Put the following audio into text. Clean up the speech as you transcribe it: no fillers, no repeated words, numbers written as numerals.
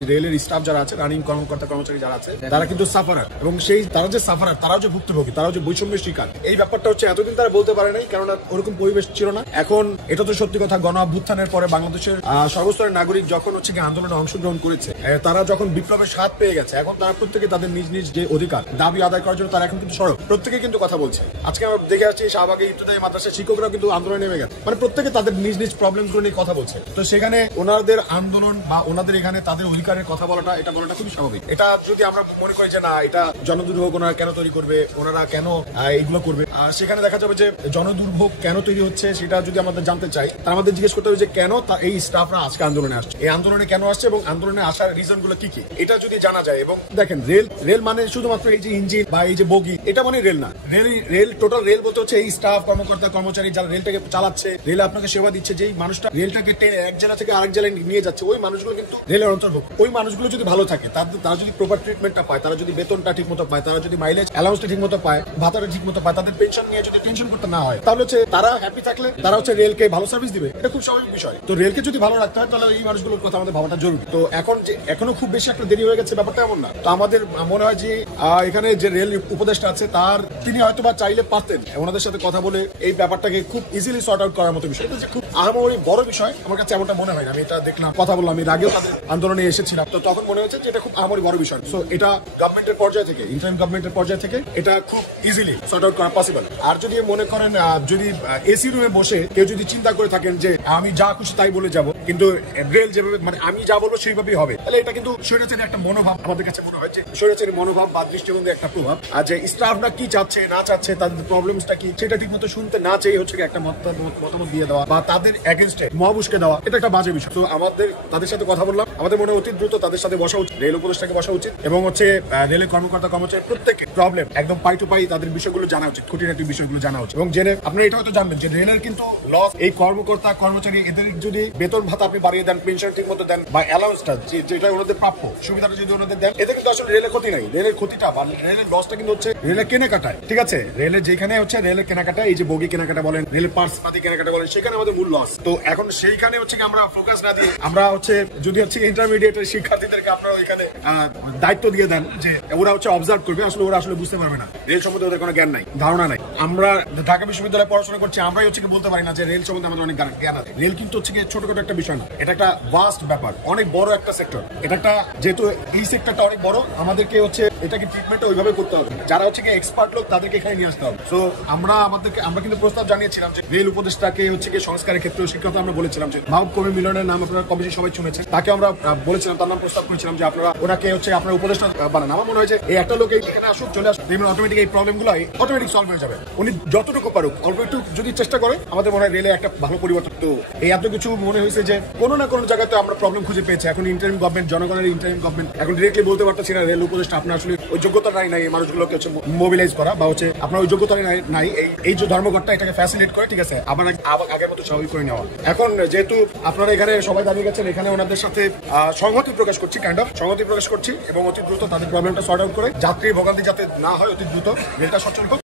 রেলের স্টাফ যারা আছে, রানিং কর্মকর্তা কর্মচারী যারা আছে, তারা কিন্তু সাফারার, এবং সেই তারা যে সাফারার, তারাও যে ভুক্তভোগী, তারাও যে বৈষম্যের শিকার। এই ব্যাপারটা হচ্ছে এতদিন তারা বলতে পারে নাই, কেননা ওরকম পরিবেশ ছিল না। এখন এটা তো সত্যি কথা, গণ অভ্যুত্থানের পরে বাংলাদেশের সর্বস্তরের নাগরিক যখন হচ্ছে কি আন্দোলনে অংশগ্রহণ করেছে, তারা যখন বিপ্লবের স্বাদ পেয়ে গেছে, এখন তারা প্রত্যেকে তাদের নিজ নিজ যে অধিকার দাবি আদায় করার জন্য তারা এখন কিন্তু সরব, প্রত্যেকে কিন্তু কথা বলছে। আজকে আমরা দেখে আসছি শাহবাগে ইবতদায়ী মাদ্রাসার শিক্ষকরা কিন্তু আন্দোলনে নেমে গেছে, মানে প্রত্যেকে তাদের নিজ নিজ প্রবলেম গুলো নিয়ে কথা বলছে। তো সেখানে ওনাদের আন্দোলন বা ওনাদের এখানে তাদের অধিকারের কথা বলাটা, এটা বলাটা খুবই স্বাভাবিক। এটা যদি আমরা মনে করি যে না, এটা জনদুর্ভোগ ওনারা কেন তৈরি করবে, ওনারা কেন এইগুলো করবে, সেখানে দেখা যাবে যে জনদুর্ভোগ কেন তৈরি হচ্ছে সেটা যদি আমাদের জানতে চাই, তার আমাদের জিজ্ঞেস করতে হবে যে কেন এই স্টাফরা আজকে আন্দোলনে আসছে, এই আন্দোলনে কেন আসছে এবং আন্দোলনে আসার রিজন গুলো কি কি, এটা যদি জানা যায়। এবং দেখেন, রেল মানে শুধুমাত্র এই যে ইঞ্জিন বা এই যে বগি, এটা মানে রেল না। রেল টোটাল রেল বলতে হচ্ছে এই স্টাফ, কর্মকর্তা কর্মচারী যারা রেলটাকে চালাচ্ছে, রেল আপনাকে সেবা দিচ্ছে, যেই মানুষটা রেলটাকে টেনে এক জেলা থেকে আরেক জেলায় নিয়ে যাচ্ছে, ওই মানুষগুলো কিন্তু রেলের অন্তর্ভুক্ত। ওই মানুষগুলো যদি ভালো থাকে, তারা যদি প্রপার ট্রিটমেন্টটা পায়, তারা যদি বেতনটা ঠিক মতো পায়, তারা যদি মাইলেজ অ্যালাউন্সটা ঠিক মতো পায়, ভাতাটা ঠিক মতো পায়, তাদের পেনশন নিয়ে যদি টেনশন করতে না হয়, তাহলে হচ্ছে তারা হ্যাপি থাকলে তারা হচ্ছে রেলকে ভালো সার্ভিস দিবে। এটা খুব স্বাভাবিক বিষয়। তো রেলকে যদি ভালো রাখতে হয়, তাহলে এই মানুষগুলোর কথা আমাদের ভাবাটা জরুরি। তো এখনো খুব বেশি একটা দেরি হয়ে গেছে, ব্যাপারটা এমন না। তো আমাদের মনে হয় যে এখানে যে রেল উপদেষ্টা আছে, তিনি হয়তো বা চাইলে পারতেন ওনাদের সাথে কথা বলে এই ব্যাপারটাকে খুব ইজিলি সর্ট আউট করার মতো বিষয়। এটা যে খুব আহামরি বড় বিষয় আমার কাছে এমনটা মনে হয় না। আমি এটা দেখলাম, কথা বললাম, আমি আগেও তাদের আন্দোলনে এসেছিলাম, তো তখন মনে হয়েছে যে এটা খুব আহামরি বড় বিষয়। সো এটা গভর্নমেন্টের পর্যায় থেকে, ইন্টারিম গভর্নমেন্টের পর্যায় থেকে এটা খুব ইজিলি সর্ট আউট করা পসিবল। আর যদি মনে করেন, যদি এসি রুমে বসে কেউ যদি চিন্তা করে থাকেন যে আমি যা খুশি তাই বলে যাব, কিন্তু রেল যেভাবে, মানে আমি যা বলবো সেইভাবেই হবে, তাহলে এটা কিন্তু স্বৈরাচারী একটা মনোভাব। আমাদের কাছে মনে হয় যে স্বৈরাচারী মনোভাব বা দৃষ্টিভঙ্গির একটা প্রভাব। আর যে স্টাফরা কি চাচ্ছে না চাচ্ছে, তাদের প্রবলেমসটা কি, সেটা ঠিক মতো শুনতে না চেয়ে হচ্ছে একটা মতামত দিয়ে দেওয়া বা তাদের এগেনস্টে মহাবুশকে দেওয়া, এটা একটা বাজে বিষয়। তো আমাদের তাদের সাথে কথা বললাম, আমাদের মনে অতি দ্রুত তাদের সাথে বসা উচিত, রেল উপদেষ্টাকে বসা উচিত, এবং হচ্ছে রেলের কর্মকর্তা কর্মচারী প্রত্যেকের প্রবলেম একদম পাই টু পাই তাদের বিষয়গুলো জানা উচিত, খুঁটিনাটি বিষয়গুলো জানা উচিত। এবং জেনে আপনারা এটা হয়তো জানবেন যে রেলের কিন্তু লস, এই কর্মকর্তা কর্মচারী এদের যদি বেতন ভাতা আপনি বাড়িয়ে দেন, পেনশন ঠিক মতো দেন, বা অ্যালাউন্সটা যেটা ওনাদের প্রাপ্য, সুবিধাটা যদি ওনাদের দেন, এতে কিন্তু আসলে রেলের ক্ষতি নাই। রেলের ক্ষতিটা বা রেলের লসটা কিন্তু হচ্ছে রেলের কেনাকাটায়। ঠিক আছে, রেলের যেখানে হচ্ছে রেলের কেনাকাটা, এই যে বগি কেনাকাটা বলেন, রেলের পার্টস পাতি কেনাকাটা বলেন, সেখানে আমাদের মূল লস। তো এখন সেইখানে হচ্ছে কি আমরা ফোকাস না দিয়ে, আমরা হচ্ছে যদি হচ্ছে ইন্টারমিডিয়েটের শিক্ষার্থীদেরকে আপনারা ওইখানে দায়িত্ব দিয়ে দেন যে ওরা হচ্ছে অবজার্ভ করবে, আসলে ওরা আসলে বুঝতে পারবে না, রেল সম্বন্ধে ওদের কোনো জ্ঞান নাই, ধারণা নাই। আমরা ঢাকা বিশ্ববিদ্যালয়ে পড়াশোনা করছি, আমরাই হচ্ছে কি বলতে পারি না যে রেল সম্বন্ধে আমাদের অনেক জ্ঞান আছে। রেল কিন্তু হচ্ছে কি ছোটখাটো একটা বিষয় না, এটা একটা ভাস্ট ব্যাপার, অনেক বড় একটা সেক্টর। এটা একটা, যেহেতু এই সেক্টরটা অনেক বড়, আমাদেরকে হচ্ছে এটাকে ট্রিটমেন্ট ওইভাবে করতে হবে, যারা হচ্ছে কি এক্সপার্ট লোক তাদেরকে এখানে নিয়ে আসতে হবে। তো আমরা কিন্তু প্রস্তাব জানিয়েছিলাম যে রেল উপদেষ্টাকে হচ্ছে কি সংস্কারের ক্ষেত্রে শিক্ষা আমরা বলেছিলাম যে মাহবুব কবির মিলনের নাম আপনারা কমিশন সবাই শুনেছেন, তাকে আমরা বলেছিলাম, তার নাম প্রস্তাব করেছিলাম যে আপনারা ওনাকে হচ্ছে আপনার উপদেষ্টা বানান। আমার মনে হয় যে এই একটা লোক এখানে আসুক, চলে আসুক, অটোমেটিক এই প্রবলেমগুলো অটোমেটিক সলভ হয়ে যাবে। উনি যতটুকু পারুক, অল্প একটু যদি চেষ্টা করে, আমাদের মনে হয় রেলে একটা ভালো পরিবর্তন। তো এই এত কিছু মনে হয়েছে যে কোনো না কোনো জায়গাতে আমরা প্রবলেম খুঁজে পেয়েছি। এখন ইন্টারিম গভর্নমেন্ট, জনগণের ইন্টারিম গভর্নমেন্ট এখন ডিরেক্টলি বলতে পারতেছি না রেল উপদেষ্টা আপনার আসলে ওই যোগ্যতা নাই এই মানুষগুলোকে হচ্ছে মোবিলাইজ করা, বা হচ্ছে আপনার ওই যোগ্যতা নাই এই যে ধর্মঘটটা, এটাকে ফ্যাসিলিটেট করে, ঠিক আছে, আবার আগের মতো স্বাভাবিক করে নেওয়া। এখন যেহেতু আপনারা এখানে সবাই দাঁড়িয়ে গেছেন, এখানে ওনাদের সাথে সংহতি প্রকাশ করছি, সংহতি প্রকাশ করছি, এবং অতি দ্রুত তাদের প্রবলেমটা সর্ট আউট করে যাত্রী ভোগান্তি যাতে না হয়, অতি দ্রুত রেলটা সচল হোক।